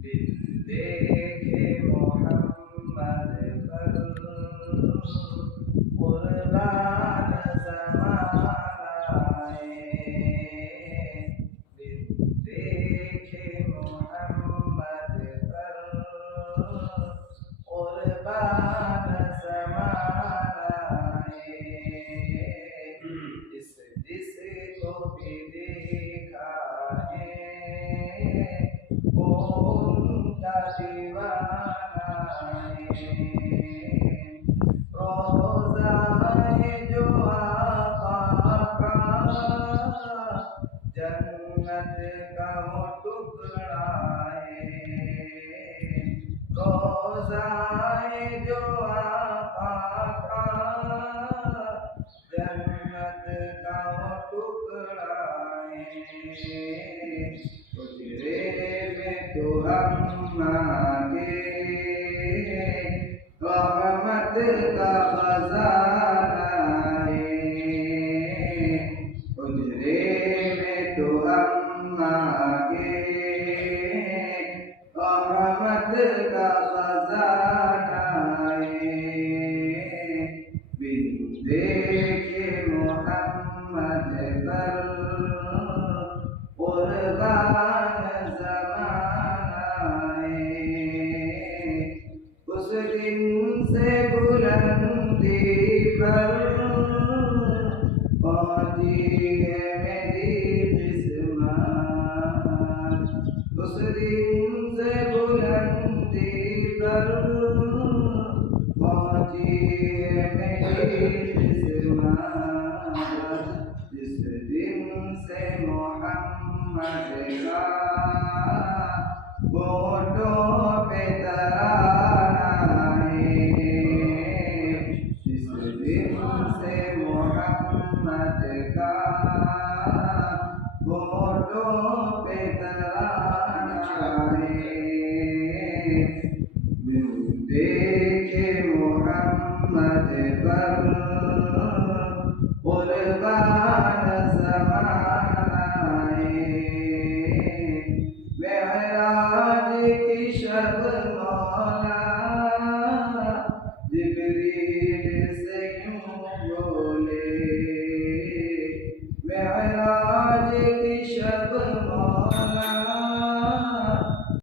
देखे मोहम्मद पर कुर्बान ज़मानाए, देखे मोहम्मद पर कुर्बान ज़मानाए। जिसको भी देखा है वो उनका दीवाना है। रोज़ाए जो आका का जन्नत का वो टुकड़ा है। रोज़ाए जो आका का जन्नत का वो टुकड़ा है। उजरे में तो हम मांगे रहमत का खजाना है। उजरे में तो हम मांगे रहमत का खजाना है। बिन देखे मोहम्मद पर कुर्बान ज़माना है। उस दिन से बुलंदी पर पहुंची है मेरी किस्मत। उस दिन से बुलंदी पर पहुंची है मेरी किस्मत। जिस दिन से मोहम्मद का होठों पे तराना है। जिस दिन से मोहम्मद का होठों पे तराना है। बिन देखे मोहम्मद पर